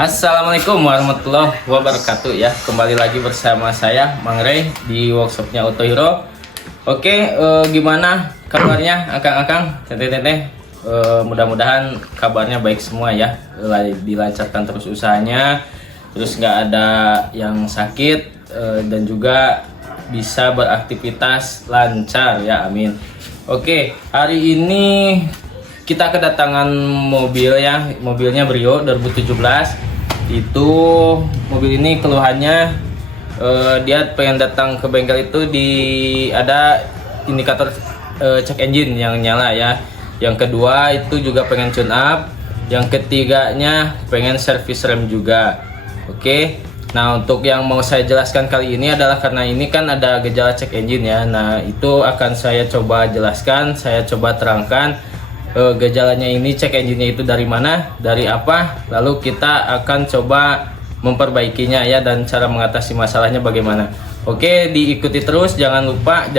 Assalamualaikum warahmatullahi wabarakatuh ya. Kembali lagi bersama saya Mang Rey di workshopnya Auto Hero. Oke, gimana kabarnya akang-akang, teteh-teteh? Mudah-mudahan kabarnya baik semua ya. Dilancarkan terus usahanya, terus nggak ada yang sakit, dan juga bisa beraktivitas lancar ya, amin. Oke, hari ini kita kedatangan mobil ya, mobilnya Brio 2017. Itu mobil ini keluhannya dia pengen datang ke bengkel itu ada indikator check engine yang nyala ya. Yang kedua itu juga pengen tune up. Yang ketiganya pengen servis rem juga. Oke. Nah, untuk yang mau saya jelaskan kali ini adalah karena ini kan ada gejala check engine ya. Nah, itu akan saya coba jelaskan, saya coba terangkan gejalanya ini, cek engine-nya itu dari mana, dari apa, lalu kita akan coba memperbaikinya ya, dan cara mengatasi masalahnya bagaimana. Oke, diikuti terus, jangan lupa,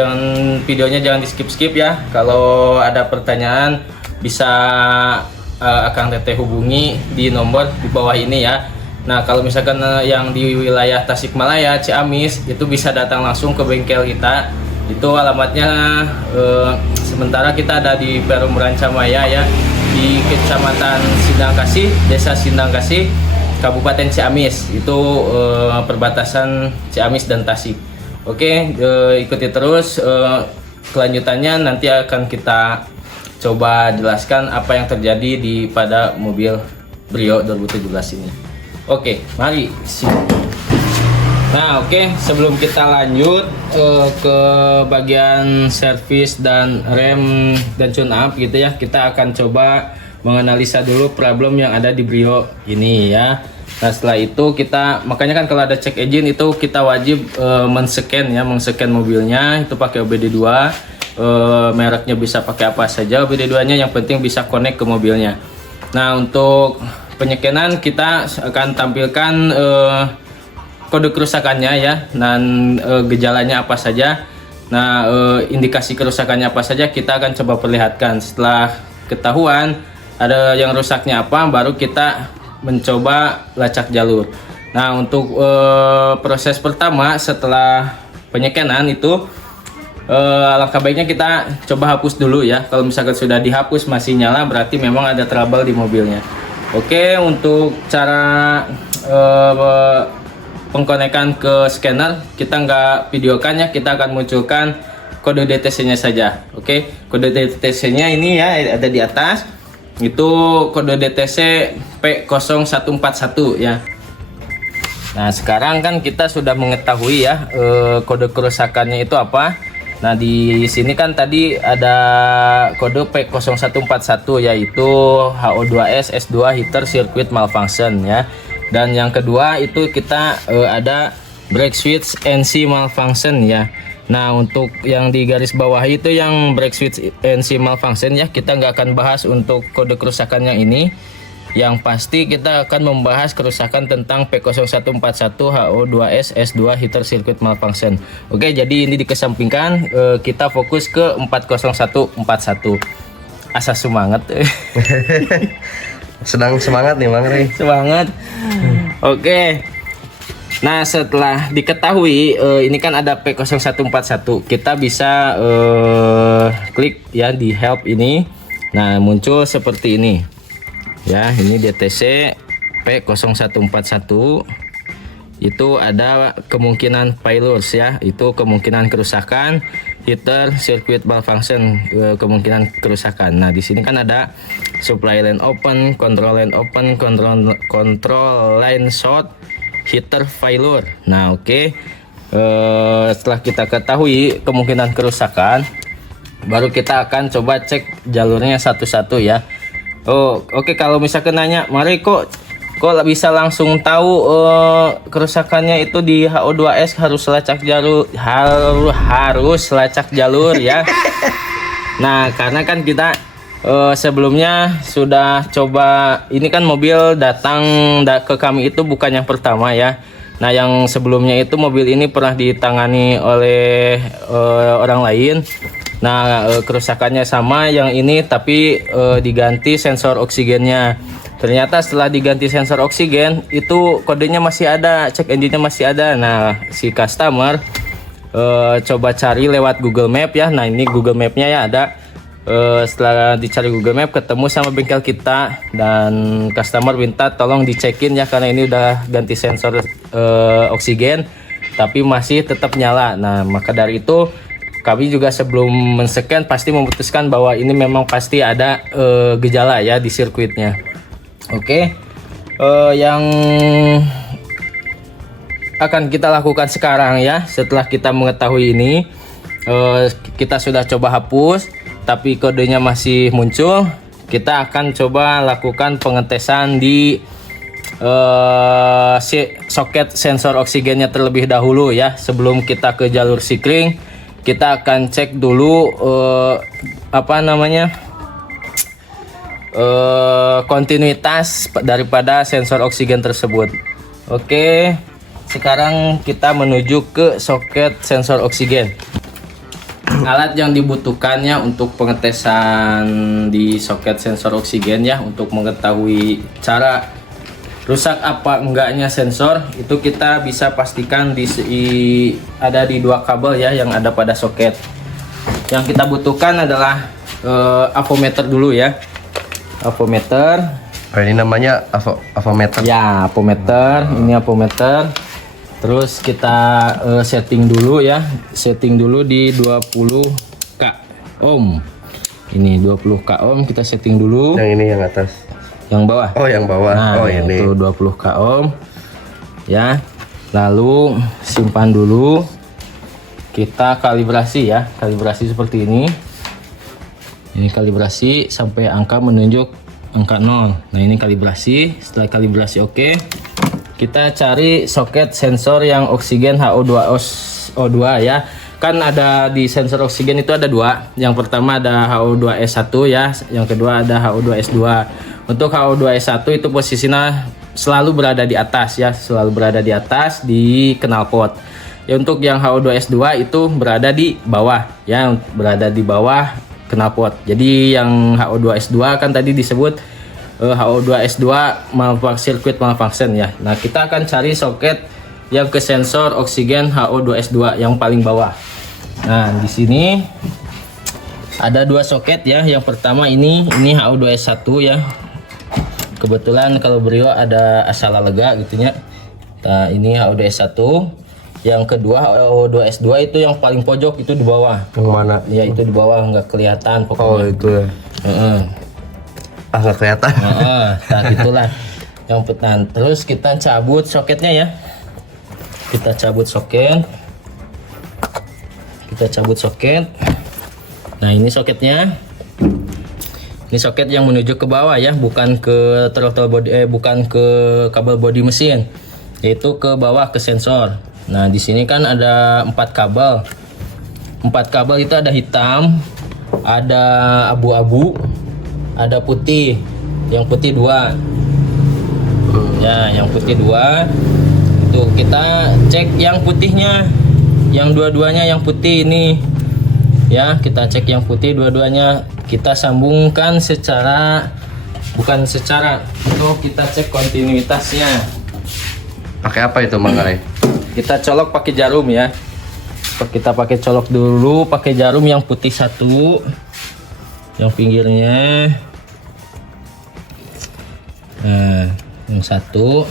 videonya jangan di skip-skip ya. Kalau ada pertanyaan bisa Akang Teteh hubungi di nomor di bawah ini ya. Nah, kalau misalkan yang di wilayah Tasikmalaya, Ciamis, itu bisa datang langsung ke bengkel kita. Itu alamatnya sementara kita ada di Perum Rancamaya ya, di Kecamatan Sindangkasih, Desa Sindangkasih, Kabupaten Ciamis. Itu perbatasan Ciamis dan Tasik. Oke, ikuti terus kelanjutannya, nanti akan kita coba jelaskan apa yang terjadi pada mobil Brio 2017 ini. Oke, mari. Nah, oke, sebelum kita lanjut ke bagian servis dan rem dan tune up gitu ya, kita akan coba menganalisa dulu problem yang ada di Brio ini ya. Nah, setelah itu makanya kan kalau ada check engine itu kita wajib men-scan mobilnya itu pakai OBD2. Mereknya bisa pakai apa saja OBD2-nya, yang penting bisa connect ke mobilnya. Nah, untuk penyekenan kita akan tampilkan kode kerusakannya ya, dan gejalanya apa saja. Nah, indikasi kerusakannya apa saja kita akan coba perlihatkan. Setelah ketahuan ada yang rusaknya apa, baru kita mencoba lacak jalur. Nah, untuk proses pertama setelah penyekenan itu alangkah baiknya kita coba hapus dulu ya. Kalau misalkan sudah dihapus masih nyala, berarti memang ada trouble di mobilnya. Oke, untuk cara pengkonekan ke scanner kita nggak videokan ya, kita akan munculkan kode DTC-nya saja. Oke, kode DTC-nya ini ya ada di atas. Itu kode DTC P0141 ya. Nah, sekarang kan kita sudah mengetahui ya kode kerusakannya itu apa. Nah, di sini kan tadi ada kode P0141 yaitu HO2S S2 heater circuit malfunction ya. Dan yang kedua itu kita ada brake switch NC malfunction ya. Nah, untuk yang di garis bawah itu yang brake switch NC malfunction ya, kita nggak akan bahas untuk kode kerusakan yang ini. Yang pasti kita akan membahas kerusakan tentang P0141 HO2S S2 heater circuit malfunction. Oke, jadi ini dikesampingkan, kita fokus ke 40141. Asa semangat. Sedang semangat nih Bang Rey. Semangat. Oke. Nah, setelah diketahui ini kan ada P0141, kita bisa klik ya di help ini. Nah, muncul seperti ini. Ya, ini DTC P0141. Itu ada kemungkinan failures ya, itu kemungkinan kerusakan heater circuit malfunction, kemungkinan kerusakan. Nah, di sini kan ada supply line open, control line open, control line short, heater failure. Nah, oke. Setelah kita ketahui kemungkinan kerusakan, baru kita akan coba cek jalurnya satu-satu ya. Oh, oke. Kalau misalkan nanya, mari kok bisa langsung tahu kerusakannya itu di HO2S harus lacak jalur, harus lacak jalur ya. Nah, karena kan kita sebelumnya sudah coba, ini kan mobil datang ke kami itu bukan yang pertama ya. Nah, yang sebelumnya itu mobil ini pernah ditangani oleh orang lain. Nah, kerusakannya sama yang ini, tapi diganti sensor oksigennya. Ternyata setelah diganti sensor oksigen itu kodenya masih ada, cek engine-nya masih ada. Nah, si customer coba cari lewat Google Map ya. Nah, ini Google Map-nya ya ada. Setelah dicari Google Map ketemu sama bengkel kita dan customer minta tolong dicekin ya karena ini udah ganti sensor oksigen tapi masih tetap nyala. Nah, maka dari itu kami juga sebelum men-scan pasti memutuskan bahwa ini memang pasti ada gejala ya di sirkuitnya. Oke. Yang akan kita lakukan sekarang ya, setelah kita mengetahui ini, kita sudah coba hapus tapi kodenya masih muncul. Kita akan coba lakukan pengetesan di soket sensor oksigennya terlebih dahulu ya. Sebelum kita ke jalur sikring, kita akan cek dulu kontinuitas daripada sensor oksigen tersebut. Oke, sekarang kita menuju ke soket sensor oksigen. Alat yang dibutuhkannya untuk pengetesan di soket sensor oksigen ya, untuk mengetahui cara rusak apa enggaknya sensor, itu kita bisa pastikan ada di dua kabel ya yang ada pada soket. Yang kita butuhkan adalah avometer dulu ya. Avometer. Ini namanya avometer. Ya, avometer. Ini avometer. Terus kita setting dulu ya. Setting dulu di 20k ohm. Ini 20k ohm kita setting dulu. Yang ini yang atas. Yang bawah. Oh, yang bawah. Nah, oh, ini. Itu 20k ohm. Ya. Lalu simpan dulu. Kita kalibrasi ya. Kalibrasi seperti ini. Ini kalibrasi sampai angka menunjuk angka 0. Nah, ini kalibrasi. Setelah kalibrasi oke. Kita cari soket sensor yang oksigen HO2 ya. Kan ada di sensor oksigen itu ada dua. Yang pertama ada HO2S1 ya. Yang kedua ada HO2S2. Untuk HO2S1 itu posisinya selalu berada di atas ya. Selalu berada di atas di knalpot. Ya, untuk yang HO2S2 itu berada di bawah ya. Berada di bawah knalpot. Jadi yang HO2S2 kan tadi disebut HO2S2 sirkuit malfunction ya. Nah, kita akan cari soket yang ke sensor oksigen HO2S2 yang paling bawah. Nah, di sini ada dua soket ya. Yang pertama ini HO2S1 ya. Kebetulan kalau Brio ada asala lega gitu ya. Nah, ini HO2S1. Yang kedua HO2S2 itu yang paling pojok itu di bawah. Yang mana? Ya, itu di bawah nggak kelihatan pokoknya. Oh, itu ya. Nggak kelihatan. Nah, gitulah yang petan. Terus kita cabut soketnya ya. Kita cabut soket. Nah, ini soketnya. Ini soket yang menuju ke bawah ya, bukan ke throttle body, bukan ke kabel bodi mesin, yaitu ke bawah ke sensor. Nah, di sini kan ada 4 kabel. 4 kabel itu ada hitam, ada abu-abu, ada putih. Yang putih 2. Ya, yang putih 2. Itu kita cek yang putihnya. Yang dua-duanya yang putih ini. Ya, kita cek yang putih dua-duanya. Kita sambungkan itu kita cek kontinuitasnya. Pakai apa itu, Mang? Kita colok pakai jarum ya. Kita pakai colok dulu pakai jarum yang putih 1. Yang pinggirnya. Nah, yang 1.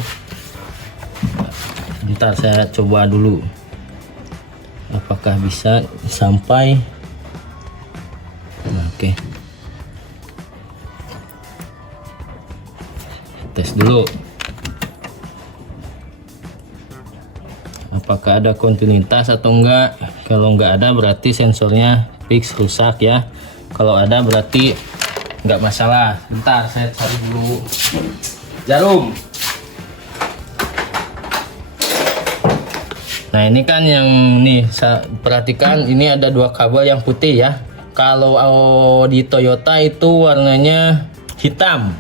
Bentar, saya coba dulu. Apakah bisa sampai? Nah, oke. Tes dulu. Apakah ada kontinuitas atau enggak? Kalau enggak ada berarti sensornya fix rusak ya. Kalau ada berarti enggak masalah. Bentar, saya cari dulu jarum. Nah, ini kan yang nih, perhatikan ini ada 2 kabel yang putih ya. Kalau di Toyota itu warnanya hitam.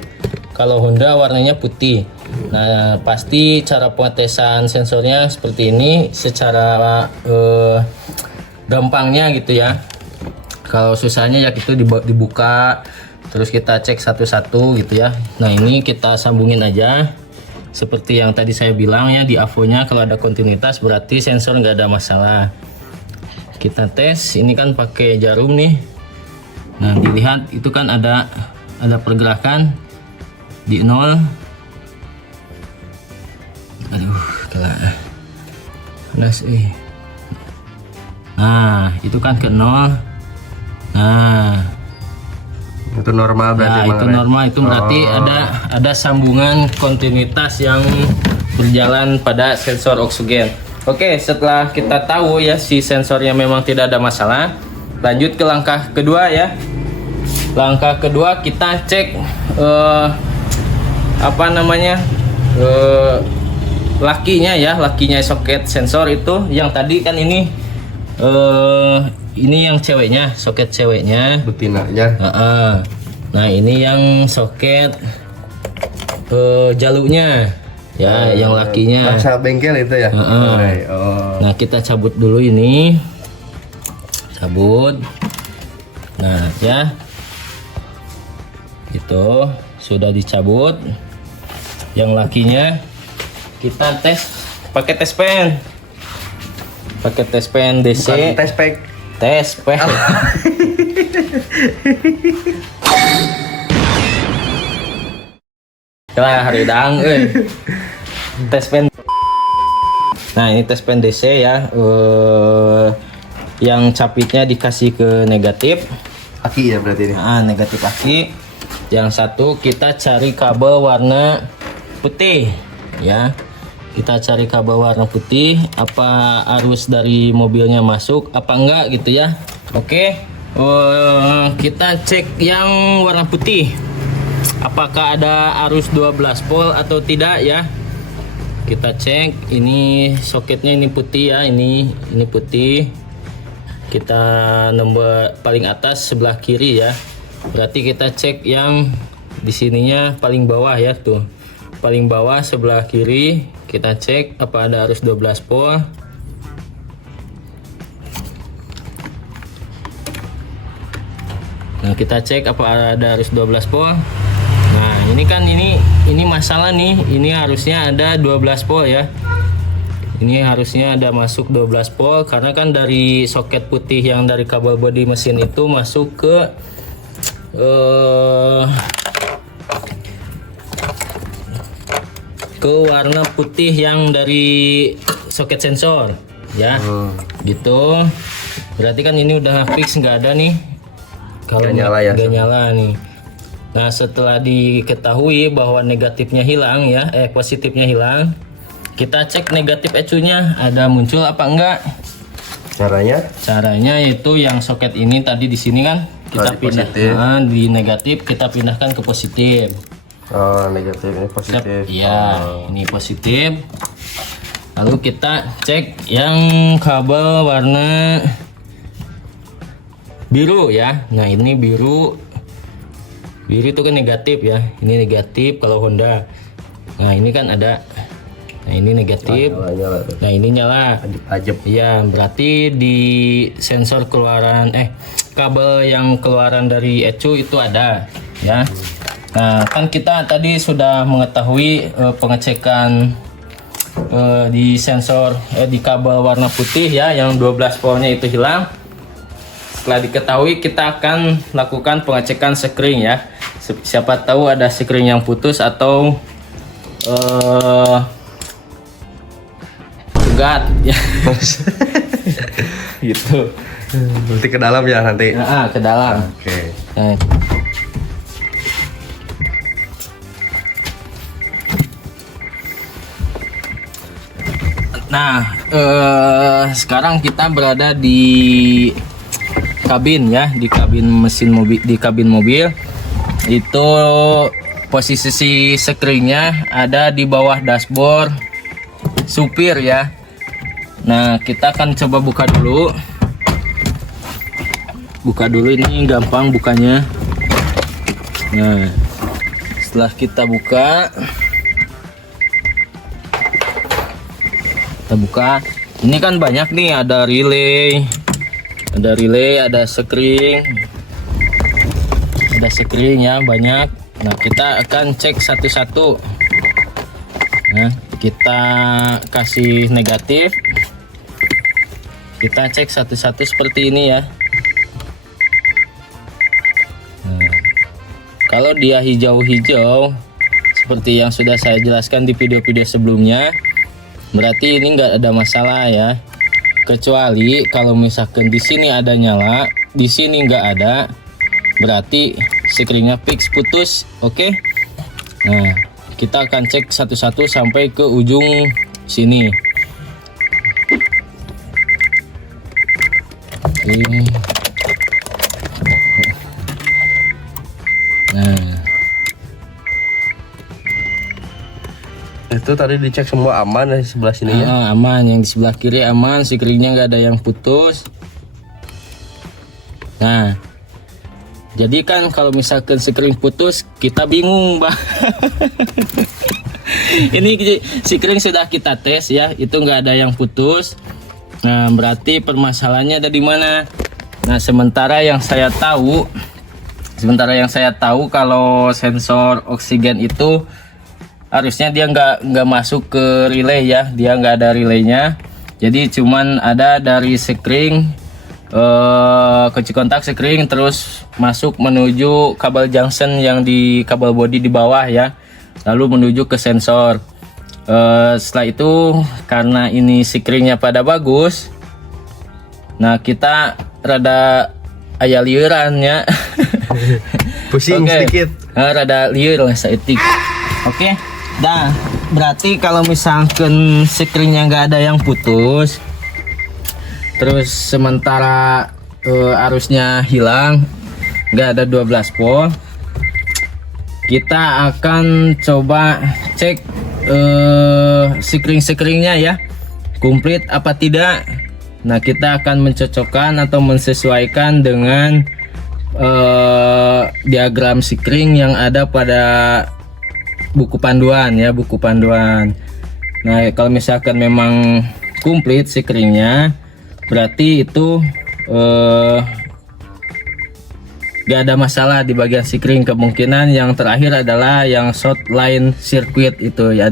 Kalau Honda warnanya putih. Nah, pasti cara pengetesan sensornya seperti ini secara gampangnya gitu ya. Kalau susahnya ya itu dibuka terus kita cek satu-satu gitu ya. Nah ini kita sambungin aja seperti yang tadi saya bilang ya, di avonya kalau ada kontinuitas berarti sensor nggak ada masalah. Kita tes, ini kan pakai jarum nih. Nah dilihat itu kan ada pergerakan di 0. Aduh kalah panas Nah itu kan ke 0. Nah itu normal berarti. nah itu normal, itu berarti ada sambungan kontinuitas yang berjalan pada sensor oksigen. Oke, setelah kita tahu ya si sensornya memang tidak ada masalah, lanjut ke langkah kedua ya. Langkah kedua kita cek lakinya ya, lakinya soket sensor itu yang tadi kan ini yang ceweknya, soket ceweknya, betinanya. Nah ini yang soket jaluknya ya, yang lakinya. Paksa bengkel itu ya. Nah kita cabut dulu ini, cabut. Nah ya, itu sudah dicabut. Yang lakinya kita tes pakai tes pen. Pakai tes pen DC. Bukan tes pack. Tes pen. Lah haridang tes pen. Nah, ini tes pen DC ya. Yang capitnya dikasih ke negatif. Aki ya berarti ini. Negatif aki. Yang satu kita cari kabel warna putih ya. Kita cari kabel warna putih, apa arus dari mobilnya masuk apa enggak gitu ya. Oke, kita cek yang warna putih, apakah ada arus 12 volt atau tidak ya. Kita cek, ini soketnya ini putih ya, ini putih. Kita nomor paling atas sebelah kiri ya, berarti kita cek yang di sininya paling bawah ya, tuh paling bawah sebelah kiri. Kita cek apa ada arus 12 volt. Nah kita cek apa ada arus 12 volt. Nah ini kan ini masalah nih, ini harusnya ada 12 volt ya. Ini harusnya ada masuk 12 volt karena kan dari soket putih yang dari kabel bodi mesin itu masuk ke warna putih yang dari soket sensor ya. Gitu berarti kan ini udah fix, nggak ada nih kalau nggak nyala nih. Nah setelah diketahui bahwa negatifnya hilang ya, positifnya hilang, kita cek negatif ECU-nya ada muncul apa enggak. Caranya yaitu yang soket ini tadi di sini kan kita pindah di negatif, kita pindahkan ke positif. Negatif, ini positif. Iya, ini positif. Lalu kita cek yang kabel warna biru ya. Nah ini biru itu kan negatif ya. Ini negatif kalau Honda. Nah ini kan ada. Nah ini negatif. Nah ini nyala. Iya, berarti di sensor keluaran kabel yang keluaran dari ECU itu ada ya. Nah kan kita tadi sudah mengetahui pengecekan di sensor di kabel warna putih ya, yang 12 voltnya itu hilang. Setelah diketahui, kita akan lakukan pengecekan sekring ya. Siapa tahu ada sekring yang putus atau pegat ya. Gitu. Nanti ke dalam ya nanti. Ke dalam. Oke. Nah, sekarang kita berada di kabin ya, di kabin mesin mobil, di kabin mobil. Itu posisi sekringnya ada di bawah dashboard supir ya. Nah, kita akan coba buka dulu. Buka dulu, ini gampang bukanya. Nah, setelah kita buka, ini kan banyak nih, ada relay, ada sekring, sudah sekring ya banyak. Nah, kita akan cek satu-satu. Nah, kita kasih negatif. Kita cek satu-satu seperti ini ya. Nah, kalau dia hijau-hijau seperti yang sudah saya jelaskan di video-video sebelumnya, berarti ini enggak ada masalah ya. Kecuali kalau misalkan di sini ada nyala, di sini enggak ada, berarti sekringnya fix putus. Oke. Nah, kita akan cek satu-satu sampai ke ujung sini. Oke. Nah, Itu tadi dicek semua aman di sebelah sini ya. aman, yang di sebelah kiri aman, sekringnya nggak ada yang putus. Nah, jadi kan kalau misalkan sekring putus, kita bingung, Bang. Ini sekring sudah kita tes ya, itu nggak ada yang putus. Nah, berarti permasalahannya ada di mana? Nah, sementara yang saya tahu kalau sensor oksigen itu harusnya dia nggak masuk ke relay ya, dia nggak ada relaynya. Jadi cuman ada dari sekring, kunci kontak sekring, terus masuk menuju kabel junction yang di kabel body di bawah ya, lalu menuju ke sensor. Setelah itu karena ini sekringnya pada bagus, nah kita rada aya liuran ya. Pusing sedikit. Rada liur lah seetik. Oke. Nah, berarti kalau misalkan sekringnya nggak ada yang putus, terus sementara arusnya hilang, nggak ada 12 volt, kita akan coba cek sekring-sekringnya ya, komplit apa tidak. Nah, kita akan mencocokkan atau mensesuaikan dengan diagram sekring yang ada pada buku panduan ya, buku panduan. Nah, kalau misalkan memang komplit sekringnya, berarti itu gak ada masalah di bagian sekring. Kemungkinan yang terakhir adalah yang short line circuit itu ya,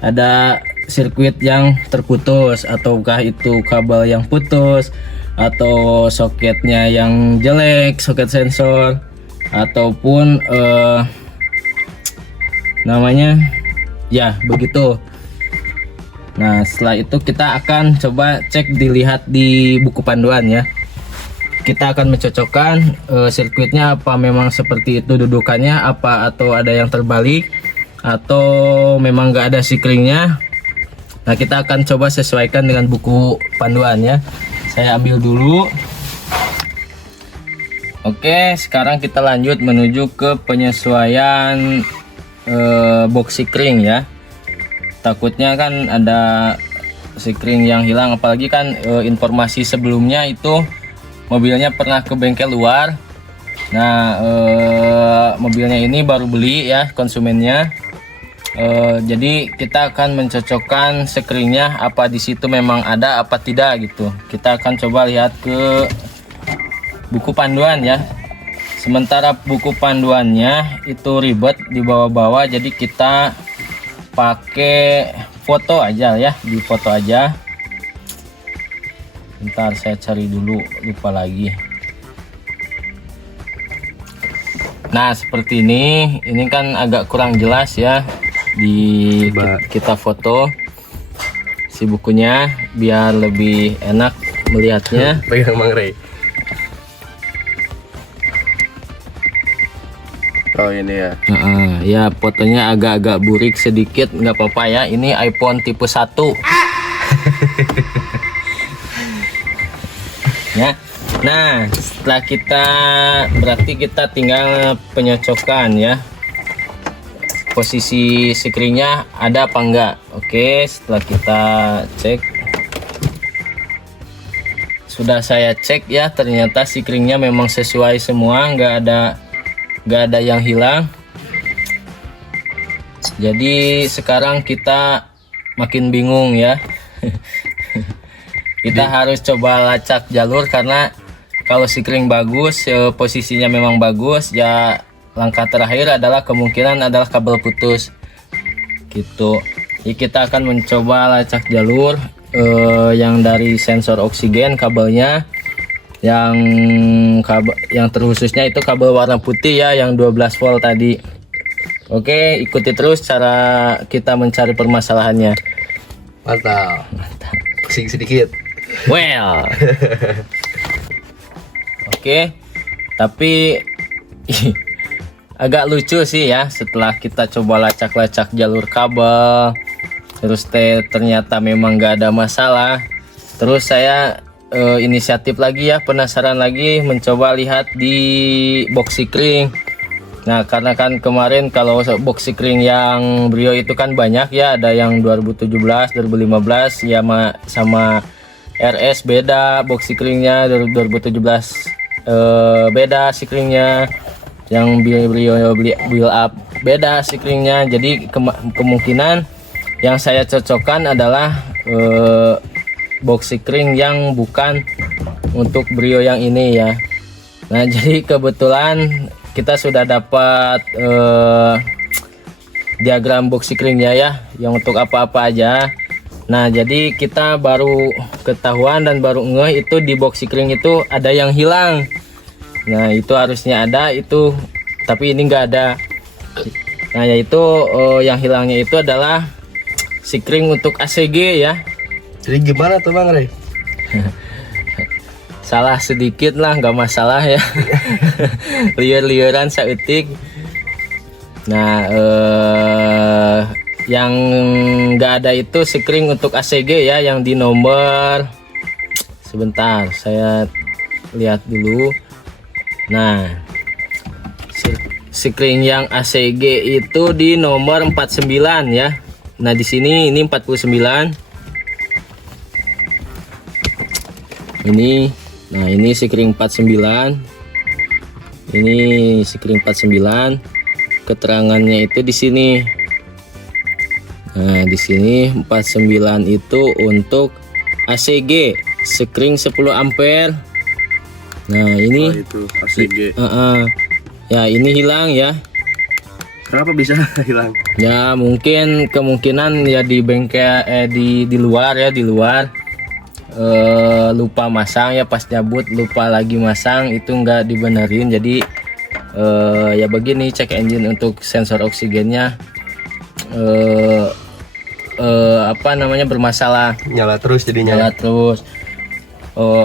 ada sirkuit yang terputus, ataukah itu kabel yang putus, atau soketnya yang jelek, soket sensor, ataupun namanya ya begitu. Nah, setelah itu kita akan coba cek, dilihat di buku panduan ya. Kita akan mencocokkan sirkuitnya apa memang seperti itu dudukannya, apa atau ada yang terbalik, atau memang nggak ada sikringnya. Nah, kita akan coba sesuaikan dengan buku panduan ya. Saya ambil dulu. Oke, sekarang kita lanjut menuju ke penyesuaian box sikring ya. Takutnya kan ada sikring yang hilang, apalagi kan informasi sebelumnya itu mobilnya pernah ke bengkel luar. Nah, mobilnya ini baru beli ya konsumennya. Jadi kita akan mencocokkan sekringnya, apa di situ memang ada apa tidak gitu. Kita akan coba lihat ke buku panduan ya. Sementara buku panduannya itu ribet di bawah-bawah, jadi kita pakai foto aja ya, di foto aja. Bentar, saya cari dulu, lupa lagi. Nah, seperti ini kan agak kurang jelas ya, kita foto si bukunya biar lebih enak melihatnya. Pegang Mang Rey. Oh, ini ya. Ya, fotonya agak-agak burik sedikit, nggak apa-apa ya. Ini iPhone tipe 1. Ya. Nah, setelah berarti kita tinggal penyocokan ya. Posisi sekringnya ada apa enggak. Oke, setelah kita cek, sudah saya cek ya, ternyata sekringnya memang sesuai semua, nggak ada yang hilang. Jadi sekarang kita makin bingung ya. Kita harus coba lacak jalur, karena kalau sikring bagus, posisinya memang bagus, ya langkah terakhir adalah kemungkinan adalah kabel putus gitu. Jadi kita akan mencoba lacak jalur yang dari sensor oksigen kabelnya, yang terkhususnya itu kabel warna putih ya, yang 12 volt tadi. Oke, ikuti terus cara kita mencari permasalahannya. Mantap. Pusing sedikit. Well. Oke. Tapi agak lucu sih ya, setelah kita coba lacak-lacak jalur kabel, terus ternyata memang nggak ada masalah. Terus saya inisiatif lagi ya, penasaran lagi mencoba lihat di box sikring. Nah, karena kan kemarin kalau box sikring yang Brio itu kan banyak ya, ada yang 2017, 2015 ya, sama RS beda box sikringnya, 2017 beda sikringnya, yang Brio build up beda sikringnya. Jadi kemungkinan yang saya cocokkan adalah box sikring yang bukan untuk Brio yang ini ya. Nah, jadi kebetulan kita sudah dapat diagram box sikringnya ya, yang untuk apa-apa aja. Nah, jadi kita baru ketahuan dan baru ngeh itu di box sikring itu ada yang hilang. Nah, itu harusnya ada itu, tapi ini enggak ada. Nah, yaitu yang hilangnya itu adalah sikring untuk ACG ya. Jadi gimana tuh Bang Rey? Salah sedikit lah, nggak masalah ya. Liur-liuran saeutik. Nah, yang nggak ada itu sikring untuk ACG ya, yang di nomor, sebentar saya lihat dulu. Nah, sikring yang ACG itu di nomor 49 ya. Nah, di sini ini 49. Nah, ini sikring 49. Ini sikring 49. Keterangannya itu di sini. Nah, di sini 49 itu untuk ACG, sikring 10 ampere. Nah, ini itu ACG. Ya, ini hilang ya. Kenapa bisa hilang? Ya, mungkin kemungkinan ya di bengkel di luar ya, di luar. Lupa masang ya, pas nyabut lupa lagi masang, itu enggak dibenerin. Jadi ya begini, cek engine untuk sensor oksigennya apa namanya, bermasalah, Nyala terus jadinya. nyala terus.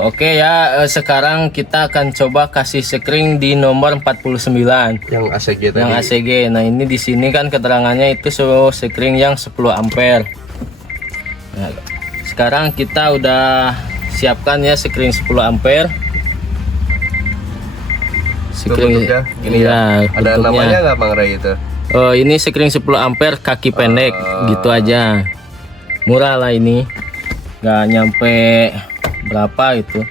Oke ya, sekarang kita akan coba kasih sikring di nomor 49 Yang ACG tadi. yang ACG. Nah, ini di sini kan keterangannya itu sikring yang 10 ampere. Nah, sekarang kita udah siapkan ya sikring 10 ampere. Sikring ini ya. Ada bentuknya. namanya nggak Bang Rey itu? Ini sikring 10 ampere kaki pendek gitu aja. Murah lah ini. Nggak nyampe berapa itu.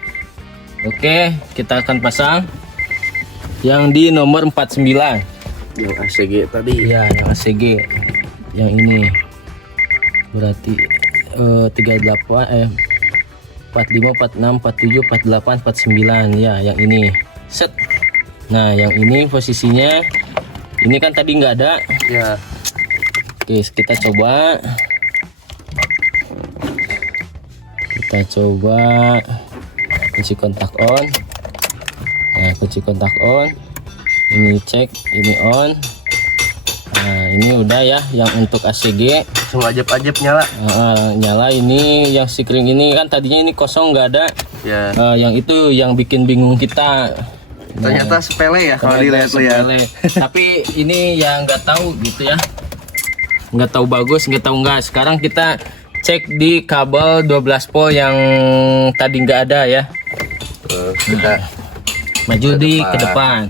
Oke, kita akan pasang yang di nomor 49. Yang ACG tadi. Iya, yang ACG. Yang ini. Berarti 38 45, 46, 47, 48, 49 ya, yang ini. Set. Nah, yang ini posisinya ini kan tadi nggak ada Ya. Oke, kita coba kunci kontak on. Nah, kunci kontak on, ini cek, ini on. Nah, ini udah ya yang untuk ACG. Langsung ajep-ajep nyala. Nyala. Ini yang sikring ini kan tadinya ini kosong, nggak ada. Ya. Yang itu yang bikin bingung kita. Ternyata sepele ya kalau Ternyata dilihat-lihat. sepele. Tapi ini yang nggak tahu gitu ya, nggak tahu bagus, nggak tahu nggak. Sekarang kita cek di kabel 12 volt yang tadi nggak ada ya. Kita Maju ke depan.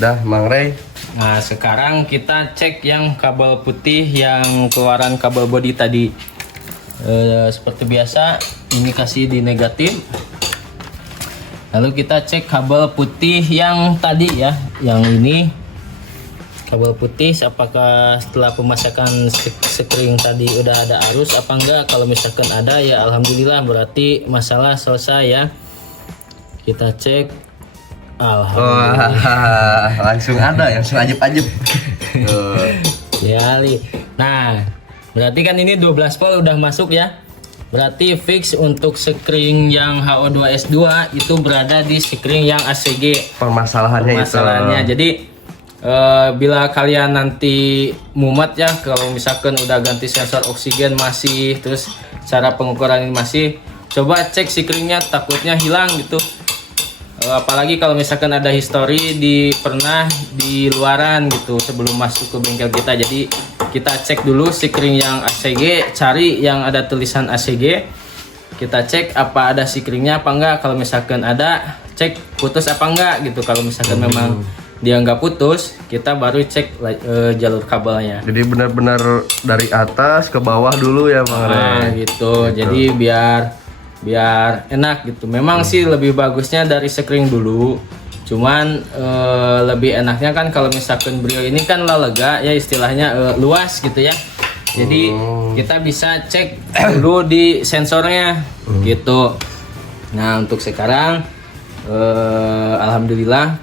dah Bang Rey. Nah, sekarang kita cek yang kabel putih yang keluaran kabel bodi tadi. Seperti biasa, ini kasih di negatif. Lalu kita cek kabel putih yang tadi ya, yang ini kabel putih, apakah setelah pemasangan sikring tadi udah ada arus apa enggak. Kalau misalkan ada ya alhamdulillah, berarti masalah selesai ya. Kita cek. Wah, langsung ada yang ajib-ajib. Ya, Li. Nah, berarti kan ini 12 volt udah masuk ya. Berarti fix untuk screen yang HO2S2 itu berada di screen yang ACG. Permasalahannya. Jadi bila kalian nanti mumet ya, kalau misalkan udah ganti sensor oksigen masih, terus cara pengukuran ini masih, coba cek screennya, takutnya hilang gitu. Apalagi kalau misalkan ada histori pernah di luaran gitu sebelum masuk ke bengkel kita. Jadi kita cek dulu screen yang ACG, cari yang ada tulisan ACG, kita cek apa ada screennya apa enggak. Kalau misalkan ada, cek putus apa enggak gitu. Kalau misalkan memang dia nggak putus, kita baru cek jalur kabelnya. Jadi benar-benar dari atas ke bawah dulu ya Bang Rey. Gitu. Jadi biar enak gitu. Memang sih lebih bagusnya dari screen dulu. Cuman lebih enaknya kan kalau misalkan Brio ini kan lega ya, istilahnya luas gitu ya. Jadi kita bisa cek dulu di sensornya gitu. Nah, untuk sekarang alhamdulillah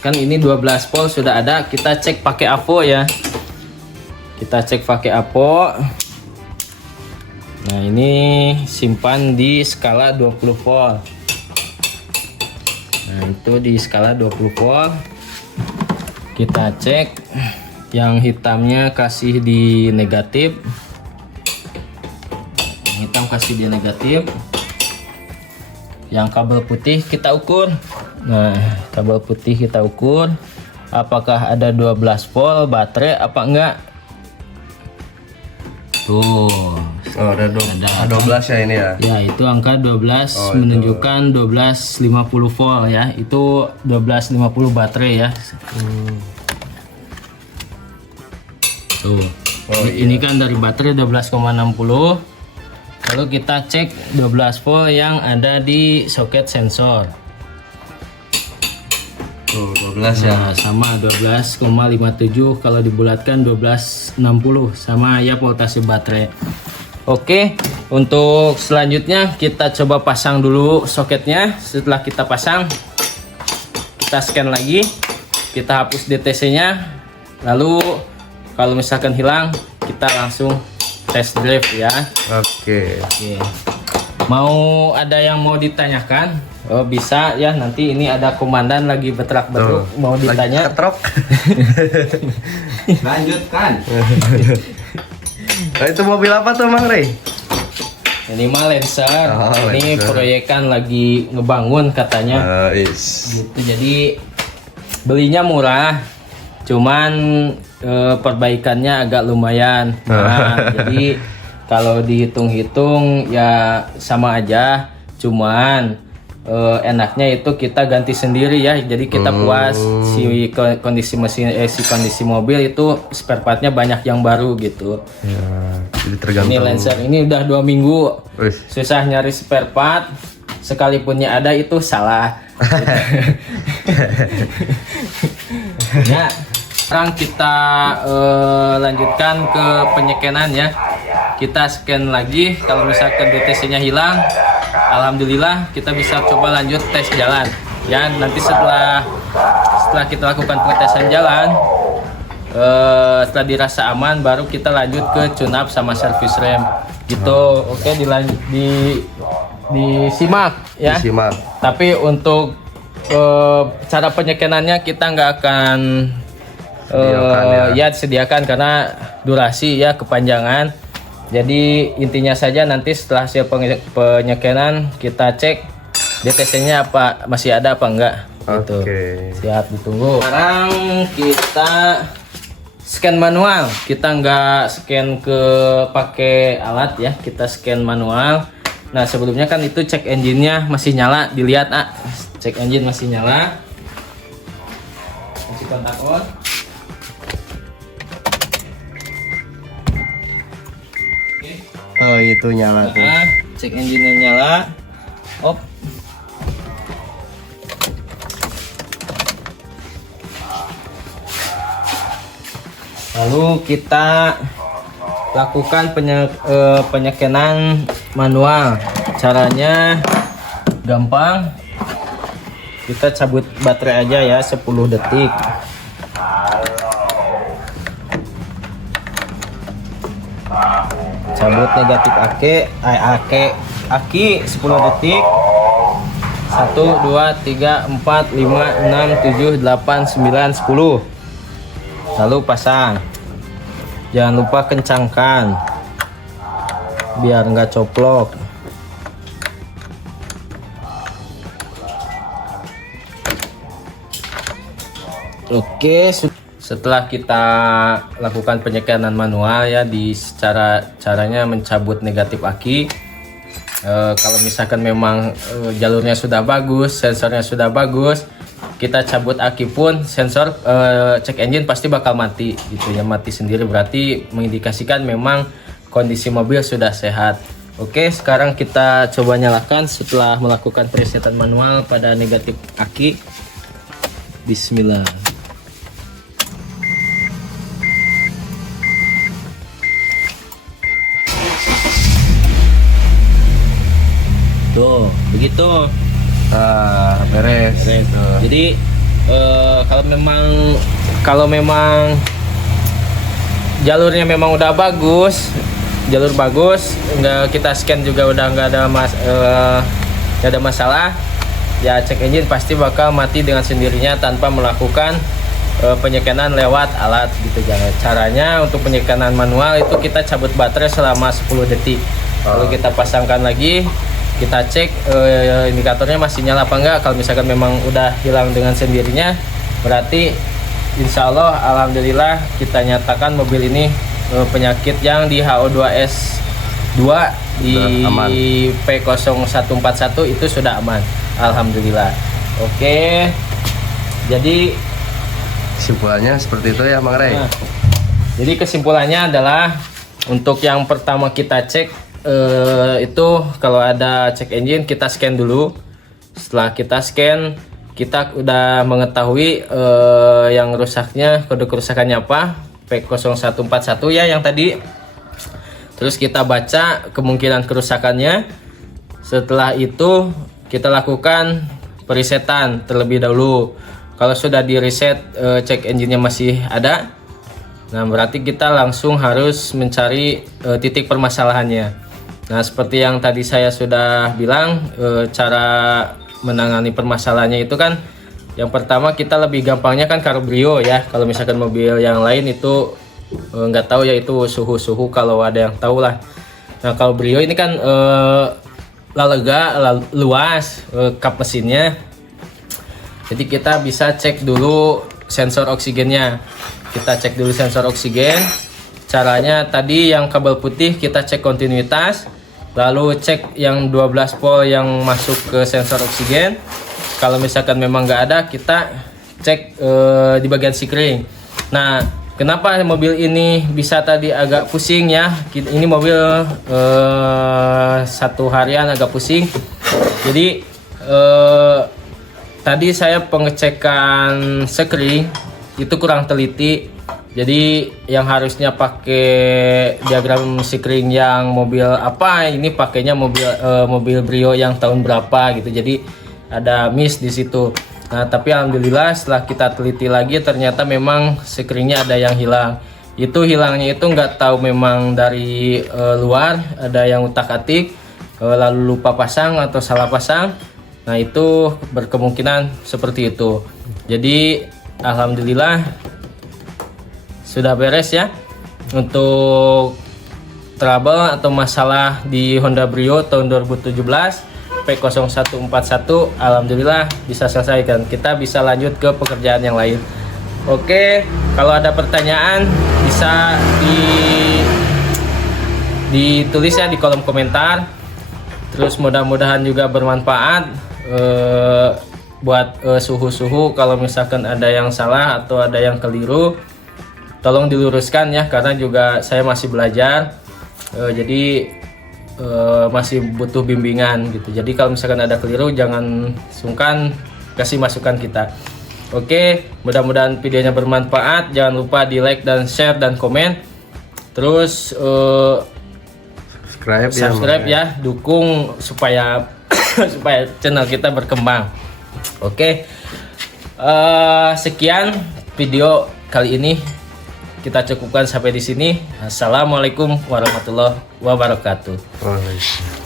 kan ini 12 volt sudah ada. Kita cek pakai AVO ya. Kita cek pakai AVO. Nah, ini simpan di skala 20 volt. Nah, itu di skala 20 volt. Kita cek yang hitamnya kasih di negatif. Yang hitam kasih di negatif. Yang kabel putih kita ukur. Nah, kabel putih kita ukur apakah ada 12 volt baterai apa enggak. Tuh. Oh, ada 12 ya ini ya. Ya, itu angka 12 menunjukkan 1250 volt ya. Itu 1250 baterai ya. Tuh. Ini kan dari baterai 12,60. Lalu kita cek 12 volt yang ada di soket sensor. Tuh, 12 ya. Nah, sama 12,57, kalau dibulatkan 1260, sama ya voltase baterai. Oke, untuk selanjutnya kita coba pasang dulu soketnya. Setelah kita pasang, kita scan lagi, kita hapus DTC-nya. Lalu kalau misalkan hilang, kita langsung test drive ya. Oke. Mau ada yang mau ditanyakan? Oh, bisa ya, nanti ini ada komandan lagi betrak-betruk mau ditanya. Ketrok. Lanjutkan. Nah, itu mobil apa tuh Bang Rey? Ini mah Lancer. Oh, Ini Lancer. proyekan lagi ngebangun katanya. Gitu. Jadi belinya murah, cuman perbaikannya agak lumayan. Nah, jadi kalau dihitung-hitung ya sama aja, cuman enaknya itu kita ganti sendiri ya. Jadi kita puas si kondisi mesin, si kondisi mobil itu spare partnya banyak yang baru gitu. Ya, jadi tergantung. Ini Lancer ini udah 2 minggu Wih. susah nyari spare part, sekalipunnya ada itu salah. Ya, sekarang kita lanjutkan ke penyekenan ya. Kita scan lagi, kalau misalkan DTC-nya hilang, alhamdulillah kita bisa coba lanjut tes jalan. Ya, nanti setelah kita lakukan pengetesan jalan, setelah dirasa aman, baru kita lanjut ke tune up sama servis rem. Gitu. Oke, disimak ya. Disimak. Tapi untuk cara penyekenannya kita nggak akan disediakan karena durasi ya kepanjangan. Jadi intinya saja nanti setelah hasil penyekenan kita cek DTC-nya apa masih ada apa enggak gitu. Oke. Siap, ditunggu. Sekarang kita scan manual. Kita nggak scan ke pakai alat ya, kita scan manual. Nah, sebelumnya kan itu cek engine-nya masih nyala, dilihat cek engine masih nyala. Masih kontak on. Oh, itu nyala tuh. Nah, cek engine-nya nyala. Op. Lalu kita lakukan penyekenan manual. Caranya Gampang. Kita cabut baterai aja ya 10 detik. Cabut negatif aki 10 detik. 1 2 3 4 5 6 7 8 9 10. Lalu pasang. Jangan lupa kencangkan biar nggak coplok. Oke, setelah kita lakukan penyekanan manual ya, caranya mencabut negatif aki. Kalau misalkan memang jalurnya sudah bagus, sensornya sudah bagus, kita cabut aki pun sensor cek engine pasti bakal mati gitu ya, mati sendiri, berarti mengindikasikan memang kondisi mobil sudah sehat. Oke, sekarang kita coba nyalakan setelah melakukan presetan manual pada negatif aki. Bismillah. Tuh, begitu. Beres. Jadi kalau memang jalurnya memang udah bagus, jalur bagus, nggak kita scan juga udah nggak ada masalah, ya cek engine pasti bakal mati dengan sendirinya tanpa melakukan penyekanan lewat alat gitu. Caranya untuk penyekanan manual itu kita cabut baterai selama 10 detik, lalu kita pasangkan lagi. Kita cek indikatornya masih nyala apa enggak. Kalau misalkan memang udah hilang dengan sendirinya, berarti insya Allah alhamdulillah kita nyatakan mobil ini penyakit yang di HO2S2 di P0141 itu sudah aman, alhamdulillah. Oke, jadi kesimpulannya seperti itu ya Mang Rey. Jadi kesimpulannya adalah untuk yang pertama kita cek itu kalau ada cek engine kita scan dulu. Setelah kita scan, kita udah mengetahui yang rusaknya, kode kerusakannya apa, P0141 ya yang tadi. Terus kita baca kemungkinan kerusakannya. Setelah itu kita lakukan perisetan terlebih dahulu. Kalau sudah di reset cek engine-nya masih ada, nah berarti kita langsung harus mencari titik permasalahannya. Nah, seperti yang tadi saya sudah bilang, cara menangani permasalahannya itu kan, yang pertama kita lebih gampangnya kan Cabrio ya. Kalau misalkan mobil yang lain itu nggak tahu ya, itu suhu kalau ada yang tahu lah. Nah, kalau Brio ini kan luas kap mesinnya. Jadi kita bisa cek dulu sensor oksigennya. Kita cek dulu sensor oksigen. Caranya tadi yang kabel putih kita cek kontinuitas. Lalu cek yang 12 volt yang masuk ke sensor oksigen. Kalau misalkan memang nggak ada, kita cek di bagian sikring. Nah, kenapa mobil ini bisa tadi agak pusing ya? Ini mobil satu harian agak pusing. Jadi tadi saya pengecekan sikring itu kurang teliti. Jadi yang harusnya pakai diagram sikring yang mobil apa, ini pakainya mobil Brio yang tahun berapa gitu. Jadi ada miss di situ. Nah, tapi alhamdulillah setelah kita teliti lagi ternyata memang sikringnya ada yang hilang. Itu hilangnya itu nggak tahu memang dari luar, ada yang utak-atik lalu lupa pasang atau salah pasang. Nah, itu berkemungkinan seperti itu. Jadi alhamdulillah sudah beres ya untuk trouble atau masalah di Honda Brio tahun 2017 P0141. Alhamdulillah bisa selesaikan. Kita bisa lanjut ke pekerjaan yang lain. Oke, kalau ada pertanyaan bisa ditulis ya di kolom komentar. Terus mudah-mudahan juga bermanfaat buat suhu-suhu. Kalau misalkan ada yang salah atau ada yang keliru, tolong diluruskan ya, karena juga saya masih belajar, jadi masih butuh bimbingan gitu. Jadi kalau misalkan ada keliru jangan sungkan kasih masukan kita. Oke, mudah-mudahan videonya bermanfaat. Jangan lupa di like dan share dan komen. Terus subscribe ya, dukung supaya supaya channel kita berkembang. Oke, sekian video kali ini, kita cukupkan sampai di sini. Assalamualaikum warahmatullahi wabarakatuh. Waalaikumsalam.